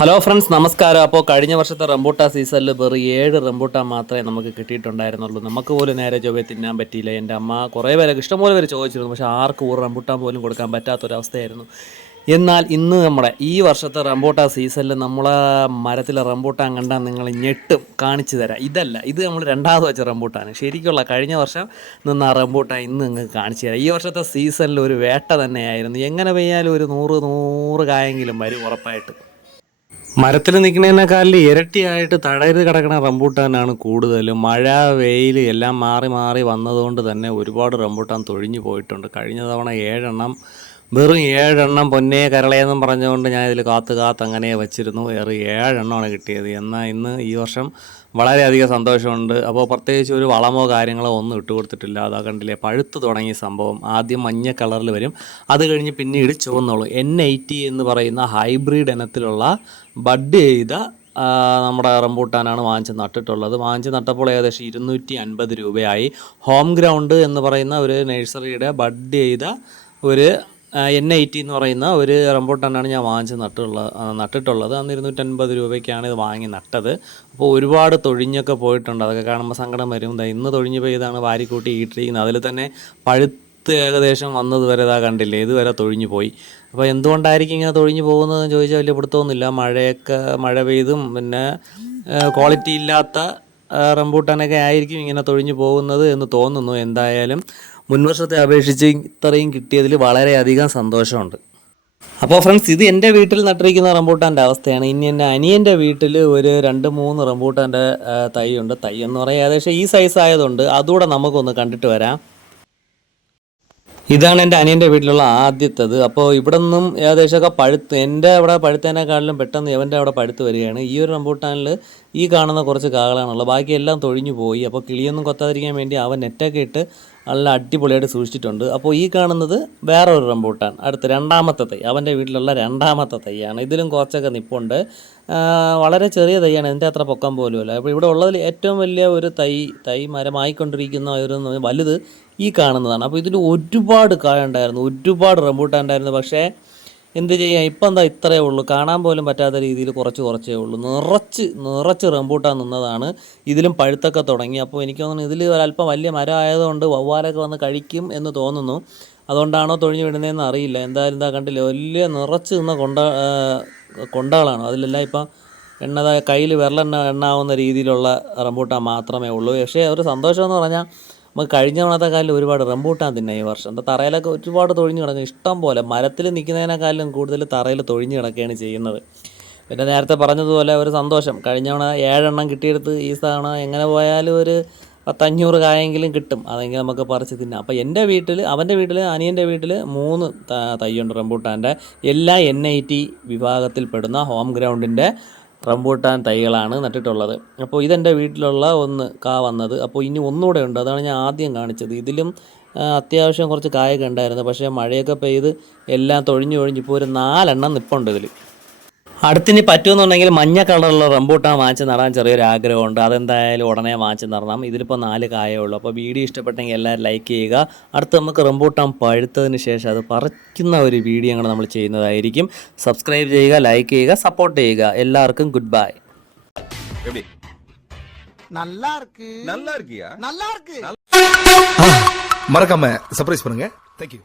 Hello friends നമസ്കാരം. അപ്പോൾ കഴിഞ്ഞ വർഷത്തെ റംബൂട്ടാ സീസണിൽ വെറും ഏഴ് റംബൂട്ടാ മാത്രമേ നമുക്ക് കിട്ടിയിട്ടുണ്ടായിരുന്നുള്ളൂ. നമുക്ക് പോലും നേരെ ചൊവ്വേ തിന്നാൻ പറ്റിയില്ല. എന്റെ അമ്മ കുറേ പേരൊക്കെ ഇഷ്ടംപോലെ പേര് ചോദിച്ചിരുന്നു. പക്ഷേ ആർക്കും ഒരു റംബൂട്ടാൻ പോലും കൊടുക്കാൻ പറ്റാത്തൊരവസ്ഥയായിരുന്നു എന്നാൽ ഇന്ന് നമ്മുടെ ഈ വർഷത്തെ റംബൂട്ടാ സീസണിൽ നമ്മളെ മരത്തിലെ റംബൂട്ടാൻ കണ്ടാൽ നിങ്ങൾ ഞെട്ടും. കാണിച്ചു തരാം. ഇതല്ല. ഇത് നമ്മൾ രണ്ടാമത് വെച്ച റംബൂട്ടാണ് ശരിക്കുള്ള കഴിഞ്ഞ വർഷം നിന്ന് ആ റംബൂട്ടാൻ ഇന്ന് നിങ്ങൾക്ക് കാണിച്ചു തരാം. ഈ വർഷത്തെ സീസണിൽ ഒരു വേട്ട തന്നെയായിരുന്നു. എങ്ങനെ പെയ്യാലും ഒരു നൂറ് നൂറ് കായെങ്കിലും വരും ഉറപ്പായിട്ട്. മരത്തിൽ നിൽക്കുന്നതിനേക്കാളിൽ ഇരട്ടിയായിട്ട് തടയിൽ കിടക്കുന്ന റംബൂട്ടാനാണ് കൂടുതലും മഴ വെയിൽ എല്ലാം മാറി മാറി വന്നതുകൊണ്ട് തന്നെ ഒരുപാട് റംബൂട്ടാൻ തൊഴിഞ്ഞു പോയിട്ടുണ്ട്. കഴിഞ്ഞ തവണ ഏഴെണ്ണം വെറും ഏഴെണ്ണം പൊന്നേ കരളയെന്നും പറഞ്ഞുകൊണ്ട് ഞാൻ ഇതിൽ കാത്ത് കാത്ത് അങ്ങനെ വെച്ചിരുന്നു. വേറെ ഏഴെണ്ണമാണ് കിട്ടിയത്. എന്നാൽ ഇന്ന് ഈ വർഷം വളരെയധികം സന്തോഷമുണ്ട്. അപ്പോൾ പ്രത്യേകിച്ച് ഒരു വളമോ കാര്യങ്ങളോ ഒന്നും ഇട്ട് കൊടുത്തിട്ടില്ല. അതാ കണ്ടില്ലേ പഴുത്ത് തുടങ്ങിയ സംഭവം. ആദ്യം മഞ്ഞ കളറിൽ വരും. അത് കഴിഞ്ഞ് പിന്നീട് ചുവന്നോളൂ. എൻ എയ്റ്റി എന്ന് പറയുന്ന ഹൈബ്രിഡ് ഇനത്തിലുള്ള ബഡ് ചെയ്ത നമ്മുടെ റംബൂട്ടാനാണ് വാങ്ങിച്ച് നട്ടിട്ടുള്ളത്. വാങ്ങിച്ച് നട്ടപ്പോൾ ഏകദേശം ഇരുന്നൂറ്റി അൻപത് രൂപയായി. ഹോം ഗ്രൗണ്ട് എന്ന് പറയുന്ന ഒരു നഴ്സറിയുടെ ബഡ് ചെയ്ത ഒരു എൻ എയ്റ്റി എന്ന് പറയുന്ന ഒരു റംബൂട്ടാനാണ് ഞാൻ വാങ്ങിച്ച് നട്ടുള്ള നട്ടിട്ടുള്ളത്. അന്ന് ഇരുന്നൂറ്റൻപത് രൂപയ്ക്കാണ് ഇത് വാങ്ങി നട്ടത്. അപ്പോൾ ഒരുപാട് തൊഴിഞ്ഞൊക്കെ പോയിട്ടുണ്ട്. അതൊക്കെ കാണുമ്പോൾ സങ്കടം വരും. ഇന്ന് തൊഴിഞ്ഞ് പോയതാണ് വാരിക്കൂട്ടി ഇട്ടിരിക്കുന്നത് അതിൽ തന്നെ പഴുത്ത് ഏകദേശം വന്നത് വരെ ഇതാ കണ്ടില്ലേ ഇതുവരെ തൊഴിഞ്ഞു പോയി. അപ്പോൾ എന്തുകൊണ്ടായിരിക്കും ഇങ്ങനെ തൊഴിഞ്ഞു പോകുന്നതെന്ന് ചോദിച്ചാൽ വലിയ പിടുത്തമൊന്നുമില്ല. മഴയൊക്കെ മഴ പെയ്തും പിന്നെ ക്വാളിറ്റി ഇല്ലാത്ത റംബൂട്ടാനൊക്കെ ആയിരിക്കും ഇങ്ങനെ തൊഴിഞ്ഞു പോകുന്നത് എന്ന് തോന്നുന്നു. എന്തായാലും മുൻവർഷത്തെ അപേക്ഷിച്ച് ഇത്രയും കിട്ടിയതിൽ വളരെയധികം സന്തോഷമുണ്ട്. അപ്പോൾ ഫ്രണ്ട്സ് ഇത് എന്റെ വീട്ടിൽ നട്ടിരിക്കുന്ന റംബൂട്ടാന്റെ അവസ്ഥയാണ്. ഇനി എന്റെ അനിയന്റെ വീട്ടിൽ ഒരു രണ്ട് മൂന്ന് റംബൂട്ടാന്റെ തൈയുണ്ട് തൈ എന്ന് പറയാം ഏകദേശം ഈ സൈസ് ആയതുകൊണ്ട് അതുകൂടെ നമുക്കൊന്ന് കണ്ടിട്ട് വരാം. ഇതാണ് എന്റെ അനിയന്റെ വീട്ടിലുള്ള ആദ്യത്തത്. അപ്പോൾ ഇവിടെ നിന്നും ഏകദേശമൊക്കെ പഴുത്ത് എന്റെ അവിടെ പഴുത്തേനേക്കാളിലും പെട്ടെന്ന് ഇവന്റെ അവിടെ പഴുത്ത് വരികയാണ്. ഈ ഒരു റംബൂട്ടാനിൽ ഈ കാണുന്ന കുറച്ച് കാകളാണുള്ളത് ബാക്കി എല്ലാം തൊഴിഞ്ഞു പോയി. അപ്പോൾ കിളിയൊന്നും കൊത്താതിരിക്കാൻ വേണ്ടി അവൻ നെറ്റൊക്കെ ഇട്ട് നല്ല അടിപൊളിയായിട്ട് സൂക്ഷിച്ചിട്ടുണ്ട്. അപ്പോൾ ഈ കാണുന്നത് വേറെ ഒരു റംബൂട്ടാൻ. അടുത്ത് രണ്ടാമത്തെ തൈ. അവന്റെ വീട്ടിലുള്ള രണ്ടാമത്തെ തൈയാണ്. ഇതിലും കുറച്ചൊക്കെ നിപ്പുണ്ട്. വളരെ ചെറിയ തൈയാണ്. ഇതിന്റെ അത്ര പൊക്കം പോലുമല്ല. അപ്പോൾ ഇവിടെ ഉള്ളതിൽ ഏറ്റവും വലിയ ഒരു തൈ തൈ മരമായിക്കൊണ്ടിരിക്കുന്ന ഒരു വലുത് ഈ കാണുന്നതാണ്. അപ്പോൾ ഇതിൽ ഒരുപാട് കായ ഉണ്ടായിരുന്നു. ഒരുപാട് റംബൂട്ടാൻ ഉണ്ടായിരുന്നു. പക്ഷേ എന്ത് ചെയ്യാം ഇപ്പം എന്താ ഇത്രയേ ഉള്ളൂ. കാണാൻ പോലും പറ്റാത്ത രീതിയിൽ കുറച്ച് കുറച്ചേ ഉള്ളൂ. നിറച്ച് നിറച്ച് റംബൂട്ടാൻ നിന്നതാണ്. ഇതിലും പഴുത്തൊക്കെ തുടങ്ങി. അപ്പോൾ എനിക്ക് തോന്നുന്നു ഇതിൽ ഒരല്പം വലിയ മരം ആയതുകൊണ്ട് വവ്വാലൊക്കെ വന്ന് കഴിക്കും എന്ന് തോന്നുന്നു. അതുകൊണ്ടാണോ തൊഴിഞ്ഞു വിടുന്നതെന്ന് അറിയില്ല. എന്തായാലും എന്താ കണ്ടില്ല വലിയ നിറച്ച് നിന്ന കൊണ്ട കൊണ്ടാളാണ്. അതിലെല്ലാം ഇപ്പം എണ്ണ കയ്യിൽ വിരലെണ്ണ എണ്ണാവുന്ന രീതിയിലുള്ള റംബൂട്ടാൻ മാത്രമേ ഉള്ളൂ. പക്ഷേ ഒരു സന്തോഷമെന്ന് പറഞ്ഞാൽ നമുക്ക് കഴിഞ്ഞ തവണത്തെ കാലിൽ ഒരുപാട് റംബൂട്ടാൻ തിന്നെ ഈ വർഷം. എന്താ തറയിലൊക്കെ ഒരുപാട് തൊഴിഞ്ഞ് കിടക്കും ഇഷ്ടം പോലെ മരത്തിൽ നിൽക്കുന്നതിനേക്കാളും കൂടുതൽ തറയിൽ തൊഴിഞ്ഞ് കിടക്കുകയാണ് ചെയ്യുന്നത്. പിന്നെ നേരത്തെ പറഞ്ഞതുപോലെ ഒരു സന്തോഷം. കഴിഞ്ഞ തവണ ഏഴെണ്ണം കിട്ടിയെടുത്ത് ഈ തവണ എങ്ങനെ പോയാലും ഒരു പത്തഞ്ഞൂറ് കായെങ്കിലും കിട്ടും. അതെങ്കിൽ നമുക്ക് പറിച്ച് തിന്നാം. അപ്പോൾ എന്റെ വീട്ടിൽ അവന്റെ വീട്ടിൽ അനിയന്റെ വീട്ടിൽ മൂന്ന് തൈയുണ്ട് റംബൂട്ടാന്റെ. എല്ലാ എൻ ഐ ടി വിഭാഗത്തിൽപ്പെടുന്ന ഹോം ഗ്രൗണ്ടിന്റെ റംബൂട്ടാൻ തൈകളാണ് നട്ടിട്ടുള്ളത്. അപ്പോൾ ഇതെന്റെ വീട്ടിലുള്ള ഒന്ന് കാ വന്നത്. അപ്പോൾ ഇനി ഒന്നുകൂടെ ഉണ്ട്. അതാണ് ഞാൻ ആദ്യം കാണിച്ചത്. ഇതിലും അത്യാവശ്യം കുറച്ച് കായൊക്കെ ഉണ്ടായിരുന്നു. പക്ഷേ മഴയൊക്കെ പെയ്ത് എല്ലാം തൊഴിഞ്ഞു ഒഴിഞ്ഞ് ഇപ്പോൾ ഒരു നാലെണ്ണം നിപ്പുണ്ട് ഇതിൽ അടുത്തിനി പറ്റുമെന്നുണ്ടെങ്കിൽ മഞ്ഞ കളറുള്ള റംബൂട്ടാൻ വാങ്ങിച്ച് നടാൻ ചെറിയൊരു ആഗ്രഹമുണ്ട് അതെന്തായാലും ഉടനെ വാങ്ങിച്ച് നടണം ഇതിലിപ്പോൾ നാല് കായേ ഉള്ളൂ അപ്പോൾ വീഡിയോ ഇഷ്ടപ്പെട്ടെങ്കിൽ എല്ലാവരും ലൈക്ക് ചെയ്യുക അടുത്ത് നമുക്ക് റംബൂട്ടാൻ പഴുത്തതിന് ശേഷം അത് പറിക്കുന്ന ഒരു വീഡിയോ കൂടെ നമ്മൾ ചെയ്യുന്നതായിരിക്കും സബ്സ്ക്രൈബ് ചെയ്യുക ലൈക്ക് ചെയ്യുക സപ്പോർട്ട് ചെയ്യുക എല്ലാവർക്കും ഗുഡ് ബൈ எப்படி நல்லா இருக்கு நல்லா இருக்கியா நல்லா இருக்கு மறக்காம சர்ப்ரைஸ் பண்ணுங்க தேங்க்யூ